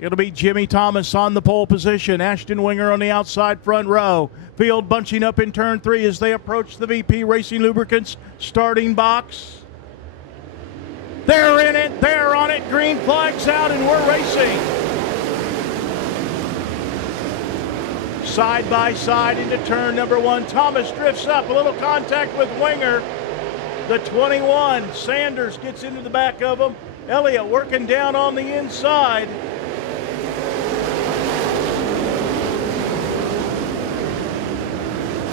It'll be Jimmy Thomas on the pole position. Ashton Winger on the outside front row. Field bunching up in turn 3 as they approach the VP Racing Lubricants starting box. They're in it. They're on it. Green flag's out and we're racing. Side by side into turn number 1. Thomas drifts up. A little contact with Winger. The 21. Sanders gets into the back of him. Elliott working down on the inside.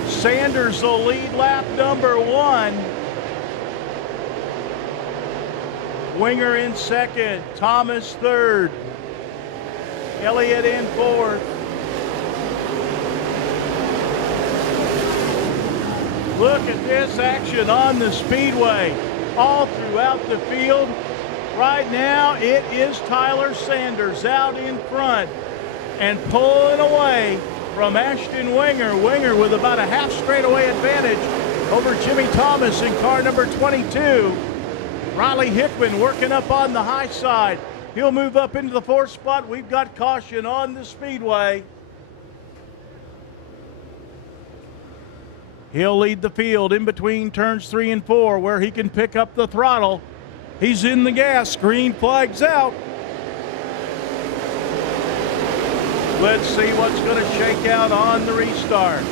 Sanders will lead lap number 1. Winger in second. Thomas third. Elliott in fourth. Look at this action on the speedway all throughout the field. Right now it is Tyler Sanders out in front and pulling away from Ashton Winger. Winger with about a half straightaway advantage over Jimmy Thomas in car number 22. Riley Hickman working up on the high side. He'll move up into the 4th spot. We've got caution on the speedway. He'll lead the field in between turns 3 and 4 where he can pick up the throttle. He's in the gas. Green flag's out. Let's see what's going to shake out on the restart.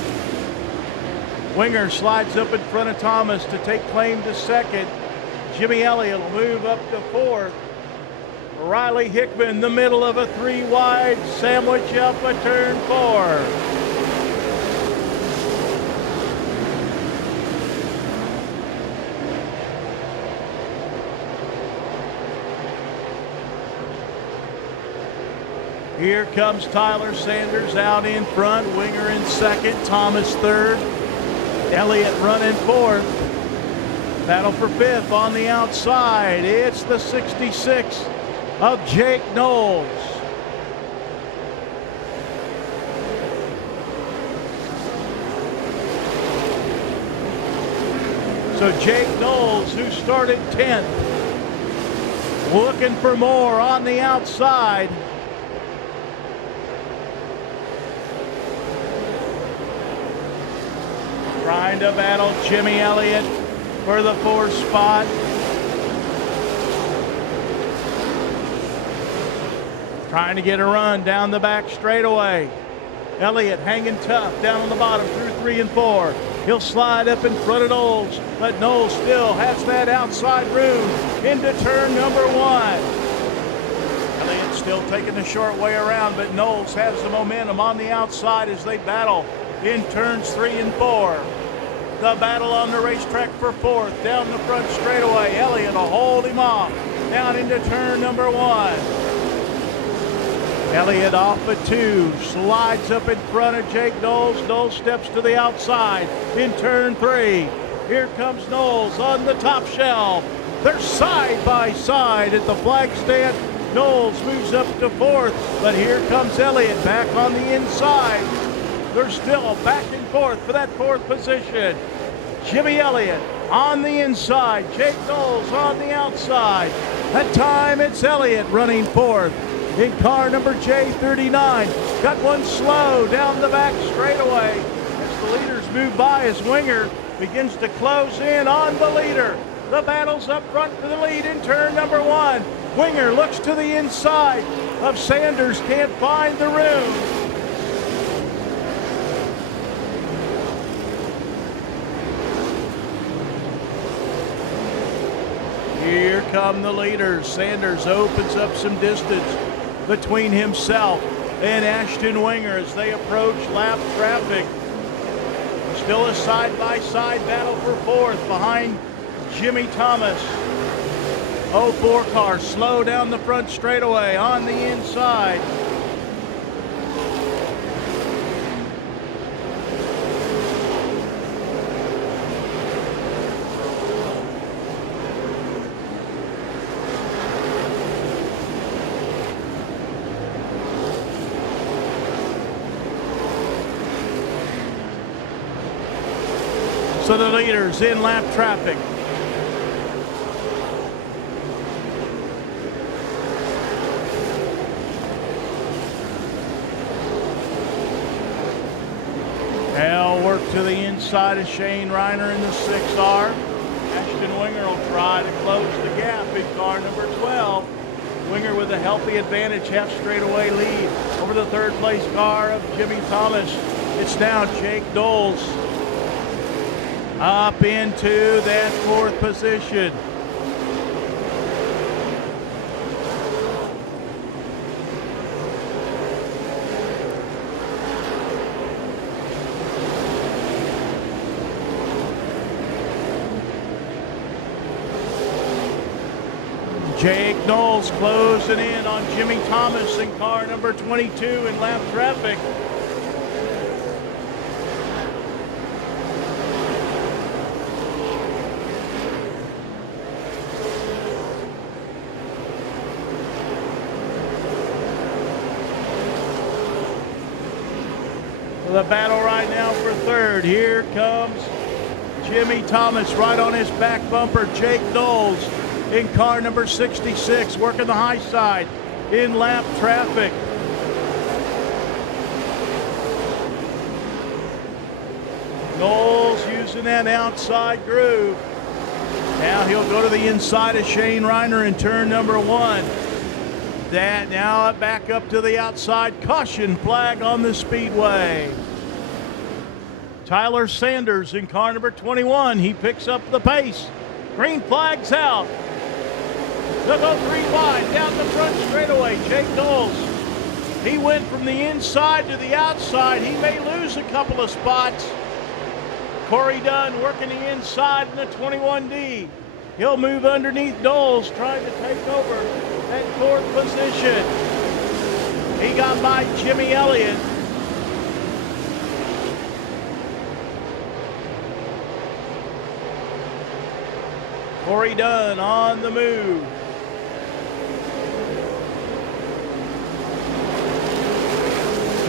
Winger slides up in front of Thomas to take claim to second. Jimmy Elliott will move up to 4th. Riley Hickman, the middle of a 3 wide sandwich up a turn 4. Here comes Tyler Sanders out in front. Winger in second. Thomas third. Elliott running 4th. Battle for 5th on the outside. It's the 66 of Jake Knowles. So Jake Knowles, who started 10th, looking for more on the outside. Trying to battle Jimmy Elliott for the 4th spot. Trying to get a run down the back straightaway. Elliott hanging tough down on the bottom through 3 and 4. He'll slide up in front of Knowles, but Knowles still has that outside room into turn number 1. Elliott still taking the short way around, but Knowles has the momentum on the outside as they battle in turns 3 and 4. The battle on the racetrack for 4th down the front straightaway. Elliott will hold him off down into turn number 1. Elliott off at 2, slides up in front of Jake Knowles. Knowles steps to the outside in turn 3. Here comes Knowles on the top shelf. They're side by side at the flag stand. Knowles moves up to 4th, but here comes Elliott back on the inside. They're still back and forth for that 4th position. Jimmy Elliott on the inside. Jake Knowles on the outside. That time it's Elliott running 4th in car number J39. Got one slow down the back straightaway as the leaders move by as Winger begins to close in on the leader. The battle's up front for the lead in turn number 1. Winger looks to the inside of Sanders, can't find the room. Here come the leaders. Sanders opens up some distance between himself and Ashton Winger as they approach lap traffic. Still a side-by-side battle for 4th behind Jimmy Thomas. 04 car slow down the front straightaway on the inside. So the leaders in lap traffic. to the inside of Shane Reiner in the 6R. Ashton Winger will try to close the gap in car number 12. Winger with a healthy advantage, half straightaway lead over the third place car of Jimmy Thomas. It's now Jake Knowles up into that fourth position. Jake Knowles closing in on Jimmy Thomas in car number 22 in lap traffic. The battle right now for third. Here comes Jimmy Thomas right on his back bumper. Jake Knowles in car number 66, working the high side in lap traffic. Knowles using that outside groove. Now he'll go to the inside of Shane Reiner in turn number 1. That now back up to the outside. Caution flag on the speedway. Tyler Sanders in car number 21. He picks up the pace. Green flag's out. They'll go 3 wide down the front straightaway. Jake Knowles, he went from the inside to the outside. He may lose a couple of spots. Corey Dunn working the inside in the 21D. He'll move underneath Knowles, trying to take over that fourth position. He got by Jimmy Elliott. Corey Dunn on the move.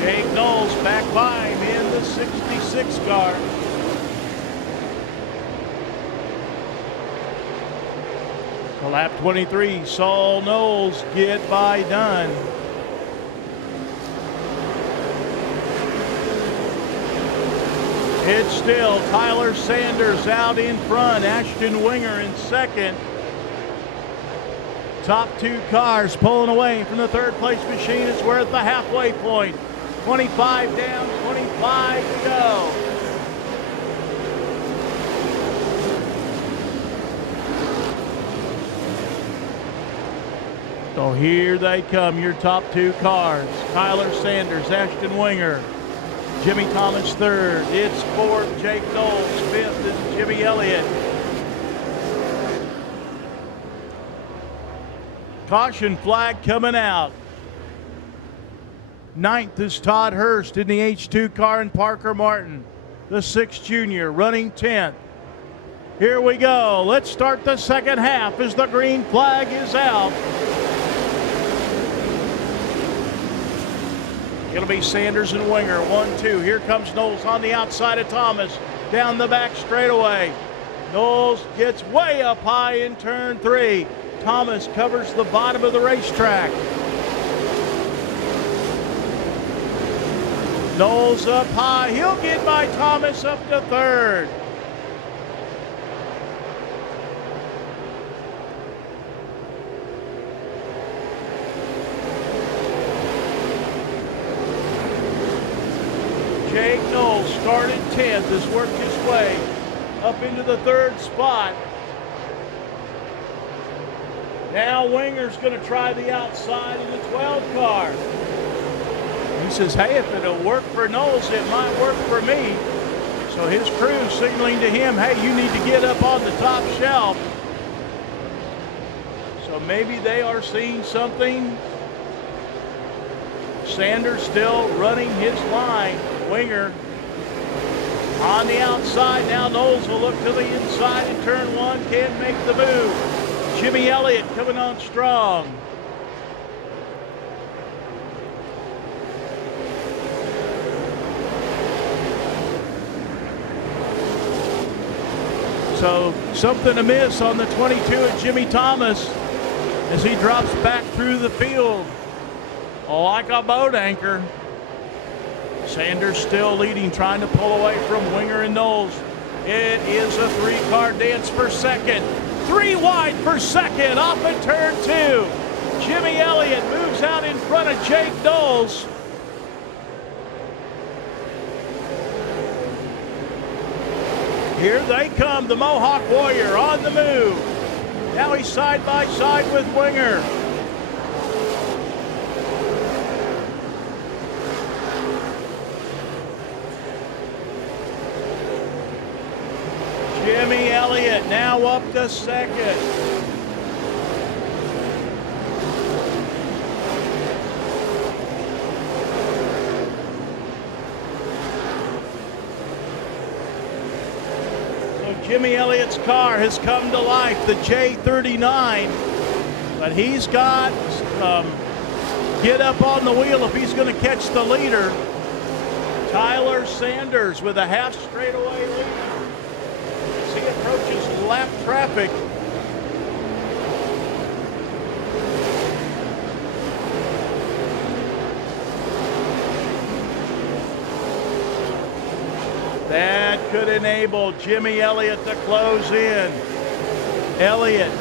Jake Knowles back by him in the 66 car. To lap 23, Saul Knowles get by Dunn. It's still Tyler Sanders out in front, Ashton Winger in second. Top 2 cars pulling away from the third place machine as we're at the halfway point. 25 down, 25 to go. So here they come, your top 2 cars. Tyler Sanders, Ashton Winger. Jimmy Thomas third. It's fourth, Jake Knowles. Fifth is Jimmy Elliott. Caution flag coming out. Ninth is Todd Hurst in the H2 car, and Parker Martin, the 6th junior, running 10th. Here we go. Let's start the second half as the green flag is out. It'll be Sanders and Winger, 1-2. Here comes Knowles on the outside of Thomas, down the back straightaway. Knowles gets way up high in turn 3. Thomas covers the bottom of the racetrack. Knowles up high. He'll get by Thomas up to third. Jake Knowles started 10th, has worked his way up into the third spot. Now Winger's going to try the outside of the 12 car. He says, hey, if it'll work for Knowles, it might work for me. So his crew signaling to him, hey, you need to get up on the top shelf. So maybe they are seeing something. Sanders still running his line. Winger on the outside. Now Knowles will look to the inside in turn 1. Can't make the move. Jimmy Elliott coming on strong. So something amiss on the 22 of Jimmy Thomas as he drops back through the field like a boat anchor. Sanders still leading, trying to pull away from Winger and Knowles. It is a three-car dance for second. 3 wide for second off at turn 2. Jimmy Elliott moves out in front of Jake Knowles. Here they come, the Mohawk Warrior on the move. Now he's side by side with Winger. Jimmy Elliott now up to second. So Jimmy Elliott's car has come to life, the J39, but he's got get up on the wheel if he's going to catch the leader. Tyler Sanders with a half straightaway lead. He approaches lap traffic. That could enable Jimmy Elliott to close in. Elliott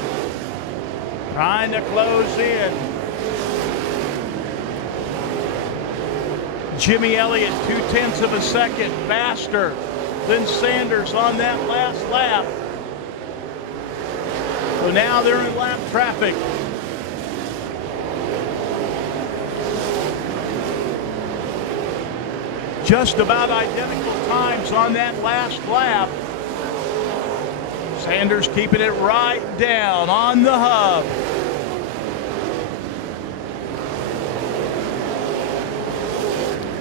trying to close in. Jimmy Elliott 0.2 of a second faster than Sanders on that last lap. So now they're in lap traffic. Just about identical times on that last lap. Sanders keeping it right down on the hub.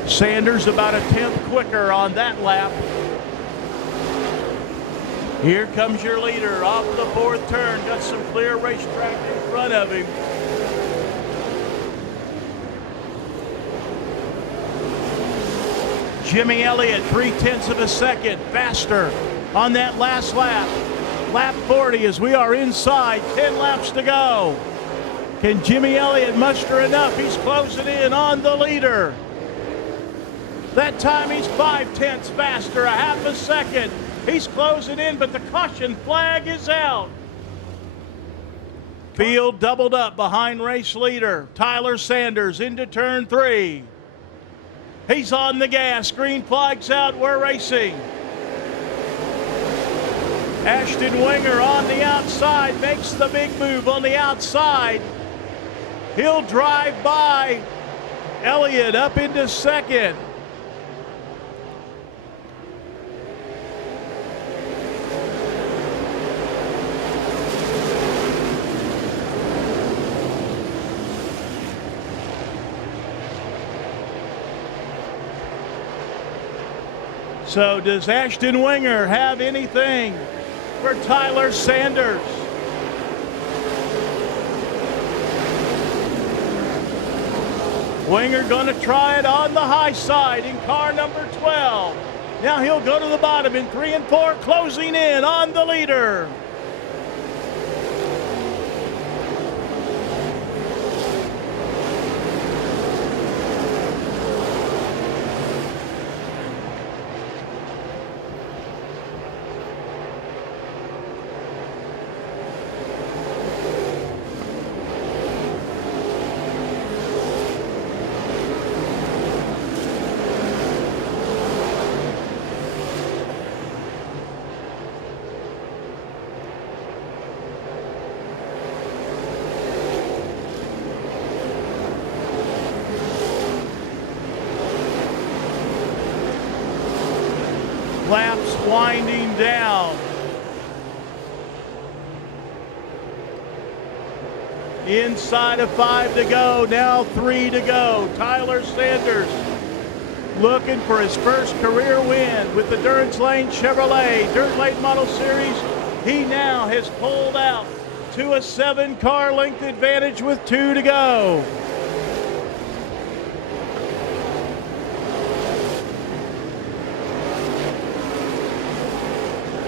Sanders about a 10th quicker on that lap. Here comes your leader off the 4th turn. Got some clear racetrack in front of him. Jimmy Elliott 0.3 of a second faster on that last lap. Lap 40 as we are inside, 10 laps to go. Can Jimmy Elliott muster enough? He's closing in on the leader. That time he's 0.5 faster, a half a second. He's closing in, but the caution flag is out. Field doubled up behind race leader Tyler Sanders into turn 3. He's on the gas. Green flag's out. We're racing. Ashton Winger on the outside makes the big move on the outside. He'll drive by Elliott up into second. So does Ashton Winger have anything for Tyler Sanders? Winger going to try it on the high side in car number 12. Now he'll go to the bottom in 3 and 4, closing in on the leader. Laps winding down. Inside of 5 to go, now 3 to go. Tyler Sanders looking for his first career win with the Durance Lane Chevrolet Dirt Late Model Series. He now has pulled out to a 7-car length advantage with 2 to go.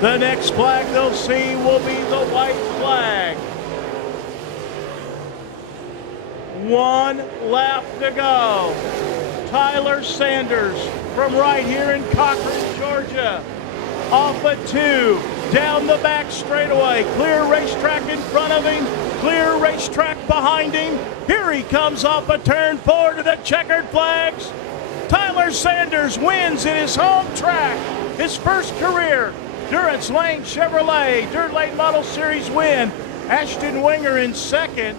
The next flag they'll see will be the white flag. 1 lap to go. Tyler Sanders from right here in Cochran, Georgia. Off at 2, down the back straightaway. Clear racetrack in front of him, clear racetrack behind him. Here he comes off a turn 4 to the checkered flags. Tyler Sanders wins in his home track, his first career Durance Lane Chevrolet Dirt Late Model Series win. Ashton Winger in second.